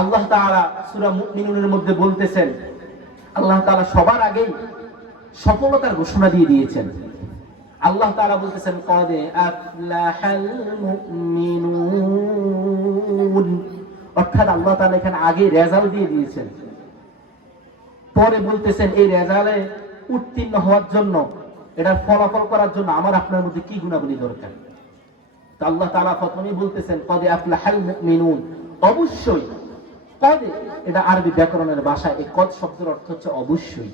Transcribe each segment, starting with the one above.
আল্লাহ তাআলা সূরা মুমিনুনের মধ্যে বলতেছেন, আল্লাহ তাআলা সবার আগেই সফলতার ঘোষণা দিয়ে দিয়েছেন। আল্লাহ তাআলা বলতেছেন কদ আফলাহাল মুমিনুন, অর্থাৎ আল্লাহ তাআলা এখানে আগে রেজাল্ট দিয়ে দিয়েছেন। পরে বলতেছেন এই রেজাল্টে উত্তীর্ণ হওয়ার জন্য, এটা ফলাফল করার জন্য আমার আপনার মধ্যে কি গুণাবলী দরকার। তো আল্লাহ তাআলা প্রথমেই বলতেছেন কদ আফলাহাল মুমিনুন, অবশ্যই। কদ এটা আরবি ব্যাকরণের ভাষায় এই কদ শব্দের অর্থ হচ্ছে অবশ্যই।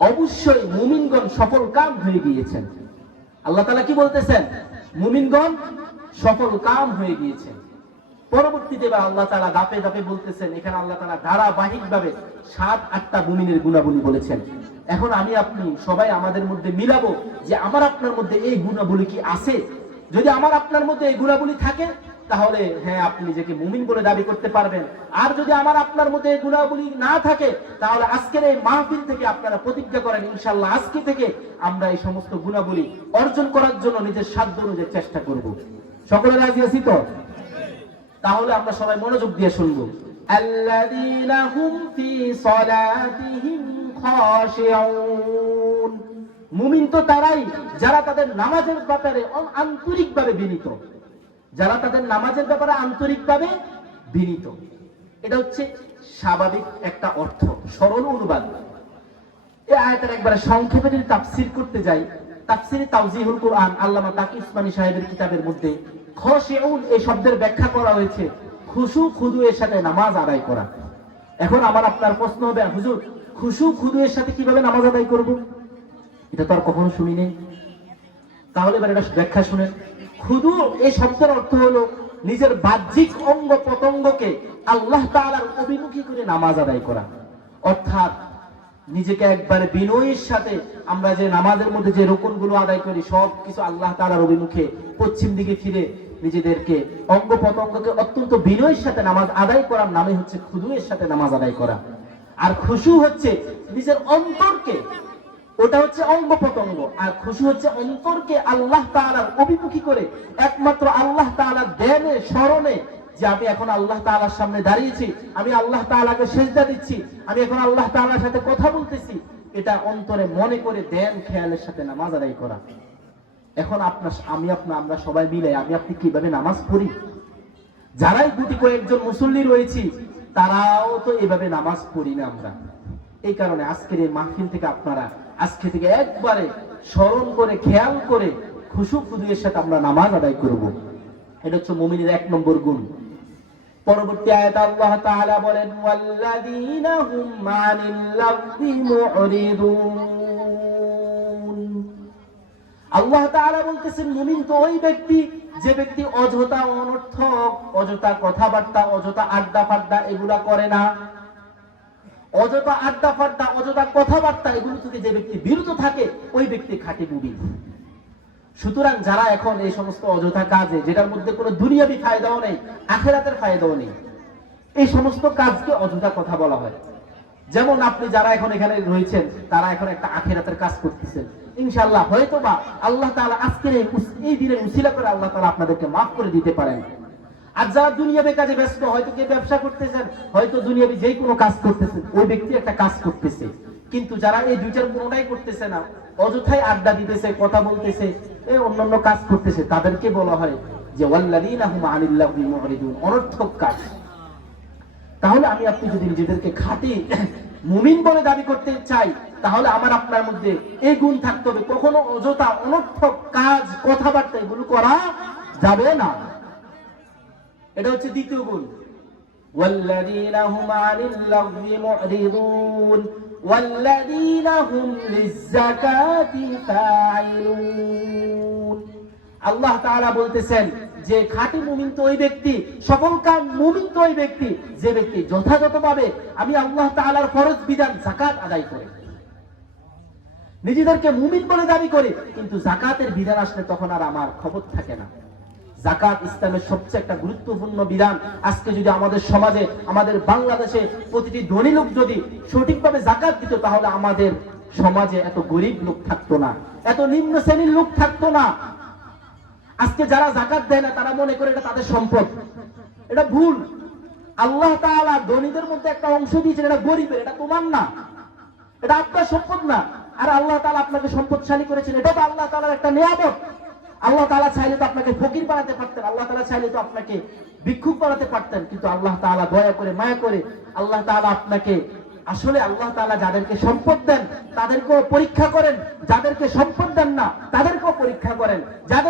অবশ্যই মুমিনগণ সফল কাম হয়ে গিয়েছেন। আল্লাহ তাআলা কি বলতেছেন? মুমিনগণ সফল কাম হয়ে গিয়েছেন। পরবর্তীতে আল্লাহ তাআলা ধাপে ধাপে বলতেছেন, এখানে আল্লাহ তাআলা ধারাবাহিকভাবে 7-8টা মুমিনের গুণাবলী বলেছেন। এখন আমি আপনি সবাই আমাদের মধ্যে মিলাবো যে আমার আপনার মধ্যে এই গুণাবলী কি আছে। যদি আমার আপনার মধ্যে এই গুণাবলী থাকে তাহলে হ্যাঁ, আপনি নিজেকে মুমিন বলে দাবি করতে পারবেন। আর যদি আমার আপনার মধ্যে এই গুণাবলী না থাকে তাহলে আজকের এই মাহফিল থেকে আপনারা প্রতিজ্ঞা করেন, ইনশাআল্লাহ আজকে থেকে আমরা এই সমস্ত গুণাবলী অর্জন করার জন্য নিজের সাধ্য অনুযায়ী চেষ্টা করব। সকলে রাজি আছি তো? তাহলে আমরা সবাই মনোযোগ দিয়ে শুনবো। আল্লাযীনা হুম ফি সালাতিহিম খাশিউন, মুমিন তো তারাই যারা তাদের নামাজের ব্যাপারে আন্তরিকভাবে বিনীত। যারা তাদের নামাজের ব্যাপারে আন্তরিকভাবে বিনীত, এটা হচ্ছে স্বাভাবিক একটা অর্থ, সরল অনুবাদ। এই আয়াতের একবারে সংক্ষেপে যদি তাফসীর করতে যাই, তাফসীরে তাওজিহুল কুরআন আল্লামা তাকি উসমানী সাহেবের কিতাবের মধ্যে খাশিউন এই শব্দের ব্যাখ্যা করা হয়েছে খুশু খুদু এর সাথে নামাজ আদায় করা। এখন আমার আপনার প্রশ্ন হবে, হুজুর খুশু খুদু এর সাথে কিভাবে নামাজ আদায় করব? এটা তো আর কখনো শুনি নেই। তাহলে এবার এটা ব্যাখ্যা শুনেন। খুদু এই শব্দের অর্থ হলো নিজের বাহ্যিক অঙ্গ প্রত্যঙ্গকে আল্লাহ তাআলার অভিমুখী করে নামাজ আদায় করা। অর্থাৎ নিজেকে একবারে বিনয়ের সাথে, আমরা যে নামাজের মধ্যে যে রুকুনগুলো আদায় করি সব কিছু আল্লাহ তাআলার অভিমুখে পশ্চিম দিকে ফিরে নিজেদেরকে অঙ্গ প্রত্যঙ্গকে অত্যন্ত বিনয়ের সাথে নামাজ আদায় করার নামে হচ্ছে খুদুয়ের সাথে নামাজ আদায় করা। আর খুশু হচ্ছে নিজের অন্তরকে, ওটা হচ্ছে অঙ্গ প্রত্যঙ্গ, আর খুশু হচ্ছে অন্তরকে আল্লাহ তাআলার অভিমুখী করে একমাত্র আল্লাহ তাআলার ধ্যানে স্মরণে, যে আমি এখন আল্লাহ তাআলার সামনে দাঁড়িয়েছি, আমি আল্লাহ তাআলাকে সিজদা দিচ্ছি, আমি এখন আল্লাহ তাআলার সাথে কথা বলতেছি, এটা অন্তরে মনে করে ধ্যান খেয়ালের সাথে নামাজ আদায় করা। এখন আমরা সবাই মিলে আমি আপনি কিভাবে নামাজ পড়ি? যারাই গুটি কয়েকজন মুসল্লি রয়েছি তারাও তো এভাবে নামাজ পড়ি না আমরা। এই কারণে আজকের এই মাহফিল থেকে আপনারা আজকে থেকে একবারে স্মরণ করে খেয়াল করে খুশু খুদুয়ের সাথে আমরা নামাজ আদায় করব। এটা হচ্ছে মুমিনের 1 নম্বর গুণ। পরবর্তী আয়াতে আল্লাহ তাআলা বলেন ওয়াল্লাযীনা হুম আনিল লাগবি মুরিদুন। আল্লাহ তাআলা বলতেছেন মুমিন তো ওই ব্যক্তি যে ব্যক্তি অযথা অনর্থক, অযথা কথাবার্তা, অযথা আড্ডা ফাড্ডা এগুলা করে না। অযথা আড্ডা ফাড্ডা, অযথা কথাবার্তা এগুলো থেকে যে ব্যক্তি বিরত থাকে ওই ব্যক্তি খাঁটি মুমিন। সুতরাং যারা এখন এই সমস্ত অযথা কাজে, যেটার মধ্যে কোনো দুনিয়াবি ফায়দাও নেই, আখিরাতের ফায়দাও নেই, এই সমস্ত কাজকে অযথা কথা বলা হয়। যেমন আপনি যারা এখন এখানে রয়েছেন তারা এখন একটা আখিরাতের কাজ করতেছেন, ইনশাআল্লাহ হয়তোবা আল্লাহ তাআলা আজকের এই দিনের উসিলা করে আল্লাহ তাআলা আপনাদেরকে মাফ করে দিতে পারেন। আর যারা দুনিয়াবি কাজে ব্যস্ত, হয়তো কে ব্যবসা করতেছেন, হয়তো দুনিয়াবি যেই কোনো কাজ করতেছেন, ওই ব্যক্তি একটা কাজ করতেছে। কিন্তু যারা এই দুইটার কোনোটাই করতেছে না, অযথাই আড্ডা দিতেছে, কথা বলতেছে, এই অন্যান্য কাজ করতেছে, তাদেরকে বলা হয় যে ওয়াল্লাযীনা হুম আনিল লাগবি মুরিদুন, অনর্থক কাজ। তাহলে আমি আপনি যদি নিজেদেরকে খাঁটি মুমিন বলে দাবি করতে চাই তাহলে আমার আপনার মধ্যে এই গুণ থাকতে হবে, কখনো অযথা অনর্থক কাজ কথাবার্তা এগুলো করা যাবে না। এটা হচ্ছে দ্বিতীয় গুণ। ওয়াল্লাযীনা হুম আনিল লাগবি মুরিদুন ওয়াল্লাযীনা হুম লিয-যাকাতি ফাঈলুন। আল্লাহ তাআলা বলতেছেন যে খাঁটি মুমিন তো ওই ব্যক্তি, সফল কাম মুমিন তো ওই ব্যক্তি যে ব্যক্তি যথাযথভাবে আমি আল্লাহ তাআলার ফরজ বিধান যাকাত আদায় করে। নিজেদেরকে মুমিন বলে দাবি করে, কিন্তু যাকাতের বিধান আসলে তখন আর আমার খবর থাকে না। যাকাত ইসলামের সবচেয়ে একটা গুরুত্বপূর্ণ বিধান। আজকে যদি আমাদের সমাজে, আমাদের বাংলাদেশে প্রতিটি ধনী লোক যদি সঠিকভাবে যাকাত দিত তাহলে আমাদের সমাজে এত গরিব লোক থাকতো না, এত নিম্ন শ্রেণীর লোক থাকতো না। আজকে যারা যাকাত দেয় না তারা মনে করে এটা তাদের সম্পদ, এটা ভুল। আল্লাহ তাআলা ধনীদের মধ্যে একটা অংশ দিয়েছেন, এটা গরিবের, এটা তোমার না, এটা আপনার সম্পদ না। আর আল্লাহ তাআলা আপনাকে সম্পদশালী করেছেন, এটা তো আল্লাহ তাআলার একটা নিয়ামত। আল্লাহ তাআলা চাইলে তো আপনাকে ফকির বানাতে পারতেন, আল্লাহ তাআলা চাইলে তো আপনাকে ভিক্ষুক বানাতে পারতেন, কিন্তু আল্লাহ তাআলা দয়া করে মায়া করে আল্লাহ তাআলা আপনাকে, আসলে আল্লাহ তাআলা যাদেরকে সম্পদ দেন তাদেরকেও পরীক্ষা করেন, যাদেরকে সম্পদ দেন না তাদেরকেও পরীক্ষা করেন, যাদের